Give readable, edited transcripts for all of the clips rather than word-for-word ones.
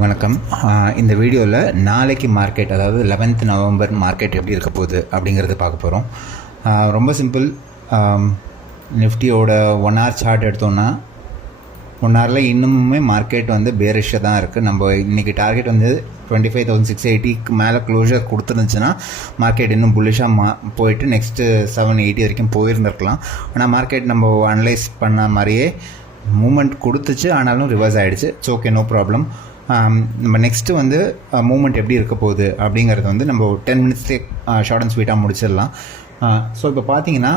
வணக்கம். இந்த வீடியோவில் நாளைக்கு மார்க்கெட், அதாவது 11th நவம்பர் மார்க்கெட் எப்படி இருக்க போகுது அப்படிங்கிறது பார்க்க போகிறோம். ரொம்ப சிம்பிள். நிஃப்டியோட 1 hour சார்ட் எடுத்தோன்னா 1 hourல இன்னுமுமே மார்க்கெட் வந்து பேரிஷாக தான் இருக்குது. நம்ம இன்றைக்கி டார்கெட் வந்து 25,680க்கு மேலே க்ளோஷர் கொடுத்துருந்துச்சுன்னா மார்க்கெட் இன்னும் புல்லிஷாக போயிட்டு நெக்ஸ்ட்டு 780 வரைக்கும் போயிருந்துருக்கலாம். ஆனால் மார்க்கெட் நம்ம அனலைஸ் பண்ண மாதிரியே மூமெண்ட் கொடுத்துச்சு, ஆனாலும் ரிவர்ஸ் ஆகிடுச்சு. It's okay, no problem. நம்ம நெக்ஸ்ட்டு வந்து மூமெண்ட் எப்படி இருக்க போகுது அப்படிங்கிறது வந்து நம்ம 10 minutes ஷார்ட் அண்ட் ஸ்வீட்டாக முடிச்சிடலாம். ஸோ இப்போ பார்த்தீங்கன்னா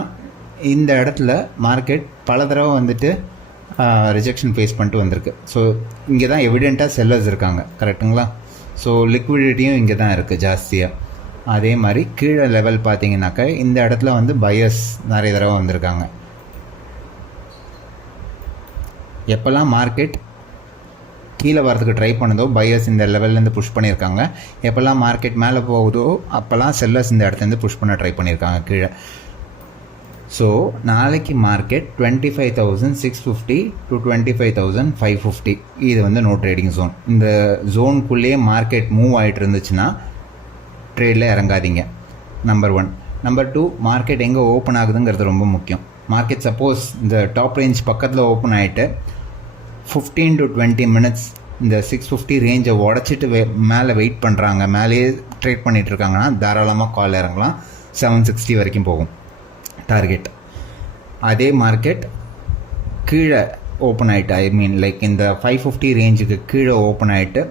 இந்த இடத்துல மார்க்கெட் பல தடவை வந்துட்டு ரிஜெக்ஷன் ஃபேஸ் பண்ணிட்டு வந்திருக்கு. ஸோ இங்கே தான் எவிடெண்ட்டாக செல்லர்ஸ் இருக்காங்க, கரெக்டுங்களா? ஸோ லிக்விடிட்டியும் இங்கே தான் இருக்குது ஜாஸ்தியாக. அதே மாதிரி கீழே லெவல் பார்த்தீங்கன்னாக்கா இந்த இடத்துல வந்து பையர்ஸ் நிறைய தடவை வந்திருக்காங்க. எப்போல்லாம் மார்க்கெட் கீழே வரதுக்கு ட்ரை பண்ணதோ பையர்ஸ் இந்த லெவல்லேருந்து புஷ் பண்ணியிருக்காங்க. எப்போல்லாம் மார்க்கெட் மேலே போகுதோ அப்போல்லாம் செல்லர்ஸ் இந்த இடத்துலேருந்து புஷ் பண்ண ட்ரை பண்ணியிருக்காங்க கீழே. ஸோ நாளைக்கு மார்க்கெட் 25,650 to 25,550 இது வந்து நோ ட்ரேடிங் ஜோன். இந்த ஜோனுக்குள்ளேயே மார்க்கெட் மூவ் ஆகிட்டு இருந்துச்சுன்னா ட்ரேடில் இறங்காதீங்க. நம்பர் 1. நம்பர் 2, மார்க்கெட் எங்கே ஓப்பன் ஆகுதுங்கிறது ரொம்ப முக்கியம். மார்க்கெட் சப்போஸ் இந்த டாப் ரேஞ்ச் பக்கத்தில் ஓப்பன் ஆகிட்டு 15 to 20 minutes இந்த 650 ரேஞ்சை உடச்சிட்டு மேலே வெயிட் பண்ணுறாங்க, மேலேயே ட்ரேட் பண்ணிகிட்டு இருக்காங்கன்னா தாராளமாக கால் இறங்கலாம். 760 வரைக்கும் போகும் டார்கெட். அதே மார்க்கெட் கீழே ஓப்பன் ஆகிட்டு, ஐ மீன் லைக் இந்த 550 ரேஞ்சுக்கு கீழே ஓப்பன் ஆகிட்டு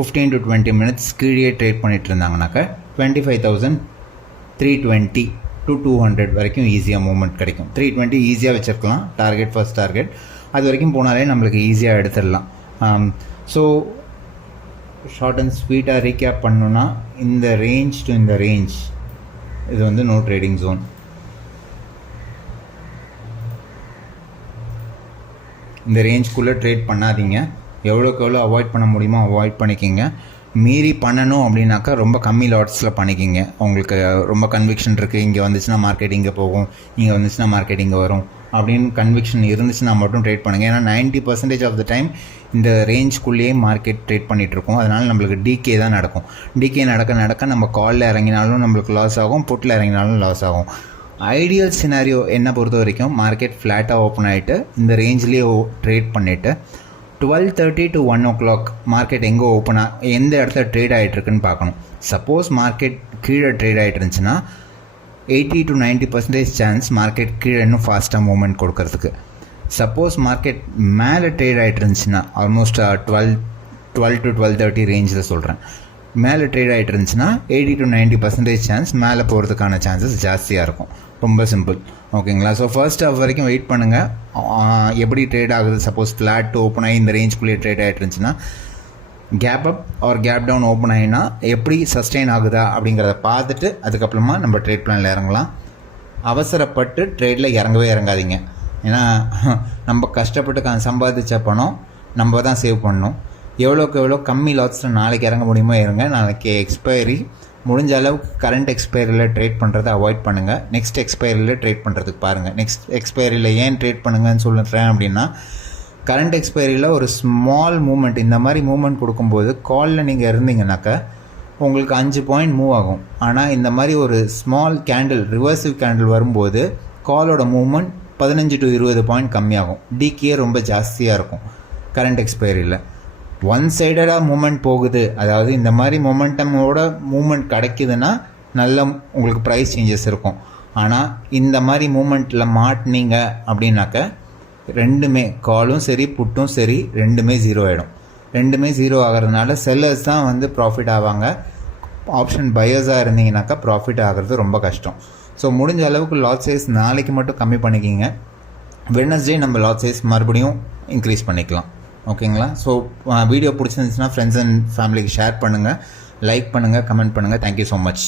15 to 20 minutes கீழே ட்ரேட் பண்ணிகிட்டு இருந்தாங்கனாக்கா 25,320 to 200 வரைக்கும் ஈஸியாக மூவ்மெண்ட் கிடைக்கும். 320 ஈஸியாக வச்சுருக்கலாம் டார்கெட், ஃபர்ஸ்ட் டார்கெட். அது வரைக்கும் போனாலே நம்மளுக்கு ஈஸியாக எடுத்துடலாம். ஸோ ஷார்ட் அண்ட் ஸ்வீட்டாக ரீகேப் பண்ணணுன்னா இந்த ரேஞ்ச் டு இந்த ரேஞ்ச் இது வந்து நோ ட்ரேடிங் ஜோன். இந்த ரேஞ்ச்குள்ளே ட்ரேட் பண்ணாதீங்க. எவ்வளோக்கு எவ்வளோ அவாய்ட் பண்ண முடியுமோ அவாய்ட் பண்ணிக்கிங்க. மீறி பண்ணணும் அப்படின்னாக்கா ரொம்ப கம்மி லாட்ஸில் பண்ணிக்கிங்க. உங்களுக்கு ரொம்ப கன்விக்ஷன் இருக்குது, இங்கே வந்துச்சுன்னா மார்க்கெட் இங்கே போகும், இங்கே வந்துச்சுன்னா மார்க்கெட் இங்கே வரும் அப்படின்னு கன்விக்ஷன் இருந்துச்சுன்னா மட்டும் ட்ரேட் பண்ணுங்கள். ஏன்னா 90% ஆஃப் த டைம் இந்த ரேஞ்ச்குள்ளேயே மார்க்கெட் ட்ரேட் பண்ணிகிட்ருக்கோம். அதனால் நம்மளுக்கு டிகே தான் நடக்கும். டிகே நடக்க நடக்க நம்ம காலில் இறங்கினாலும் நம்மளுக்கு லாஸ் ஆகும், புட்டில் இறங்கினாலும் லாஸ் ஆகும். ஐடியல் சினாரியோ என்னை பொறுத்த வரைக்கும் மார்க்கெட் ஃப்ளாட்டாக ஓப்பன் ஆகிட்டு இந்த ரேஞ்ச்லேயே ட்ரேட் பண்ணிவிட்டு 12:30 to 1 o'clock மார்க்கெட் எங்கே ஓப்பனாக எந்த இடத்துல ட்ரேட் ஆகிட்டுருக்குன்னு பார்க்கணும். சப்போஸ் மார்க்கெட் கீழே ட்ரேட் ஆகிட்டு இருந்துச்சுன்னா 80 to 90% சான்ஸ் மார்க்கெட் கீழே இன்னும் ஃபாஸ்ட்டாக மூவ்மெண்ட் கொடுக்கறதுக்கு. சப்போஸ் மார்க்கெட் மேலே ட்ரேட் ஆகிட்டு இருந்துச்சுன்னா ஆல்மோஸ்ட் 12 to 12:30 ரேஞ்சில் சொல்கிறேன், மேலே ட்ரேட் ஆகிட்டு இருந்துச்சுன்னா 80 to 90% சான்ஸ் மேலே போகிறதுக்கான சான்சஸ் ஜாஸ்தியாக இருக்கும். ரொம்ப சிம்பிள், ஓகேங்களா? ஸோ ஃபர்ஸ்ட் ஹாஃப் வரைக்கும் வெயிட் பண்ணுங்கள். எப்படி ட்ரேட் ஆகுது, சப்போஸ் ஃப்ளாட் ஓப்பன் ஆகி இந்த ரேஞ்சுக்குள்ளேயே ட்ரேட் ஆகிட்டு இருந்துச்சுன்னா gap up or gap down open ஆகினா எப்படி சஸ்டெயின் ஆகுதா அப்படிங்கிறத பார்த்துட்டு அதுக்கப்புறமா நம்ம ட்ரேட் பிளானில் இறங்கலாம். அவசரப்பட்டு ட்ரேடில் இறங்கவே இறங்காதீங்க. ஏன்னா நம்ம கஷ்டப்பட்டு சம்பாதிச்ச பணம் நம்ம தான் சேவ் பண்ணணும். எவ்வளோக்கு எவ்வளோ கம்மி லாட்ஸில் நாளைக்கு இறங்க முடியுமோ இறங்க. நாளைக்கு எக்ஸ்பைரி முடிஞ்ச அளவுக்கு கரண்ட் எக்ஸ்பைரியில் ட்ரேட் பண்ணுறதை அவாய்ட் பண்ணுங்கள். நெக்ஸ்ட் எக்ஸ்பைரியில் ட்ரேட் பண்ணுறதுக்கு பாருங்கள். நெக்ஸ்ட் எக்ஸ்பைரியில் ஏன் ட்ரேட் பண்ணுங்கன்னு சொல்லுறேன் அப்படின்னா, கரண்ட் எக்ஸ்பைரியில் ஒரு ஸ்மால் மூமெண்ட், இந்த மாதிரி மூமெண்ட் கொடுக்கும்போது காலில் நீங்கள் இருந்தீங்கன்னாக்கா உங்களுக்கு 5 பாயிண்ட் மூவ் ஆகும். ஆனால் இந்த மாதிரி ஒரு ஸ்மால் கேண்டில், ரிவர்சிவ் கேண்டில் வரும்போது காலோட மூவ்மெண்ட் 15 to 20 பாயிண்ட் கம்மியாகும். டிகே ரொம்ப ஜாஸ்தியாக இருக்கும் கரண்ட் எக்ஸ்பைரியில். ஒன் சைடடாக மூமெண்ட் போகுது, அதாவது இந்த மாதிரி மொமெண்டமோட மூமெண்ட் கிடைக்குதுன்னா நல்ல உங்களுக்கு ப்ரைஸ் சேஞ்சஸ் இருக்கும். ஆனால் இந்த மாதிரி மூமெண்ட்டில் மாட்டினீங்க அப்படின்னாக்க ரெண்டுமே, காலும் சரி புட்டும் சரி, ரெண்டுமே ஜீரோ ஆகிடும். ரெண்டுமே ஜீரோ ஆகிறதுனால செல்லர்ஸ் தான் வந்து ப்ராஃபிட் ஆவாங்க. ஆப்ஷன் பையர்ஸாக இருந்தீங்கன்னாக்கா ப்ராஃபிட் ஆகிறது ரொம்ப கஷ்டம். ஸோ முடிஞ்ச அளவுக்கு லாட் சைஸ் நாளைக்கு மட்டும் கம்மி பண்ணிக்கிங்க. வெட்னஸ்டே நம்ம லாட் சைஸ் மறுபடியும் இன்க்ரீஸ் பண்ணிக்கலாம், ஓகேங்களா? ஸோ வீடியோ பிடிச்சிருந்துச்சுன்னா ஃப்ரெண்ட்ஸ் அண்ட் ஃபேமிலிக்கு ஷேர் பண்ணுங்கள், லைக் பண்ணுங்கள், கமெண்ட் பண்ணுங்கள். Thank you so much.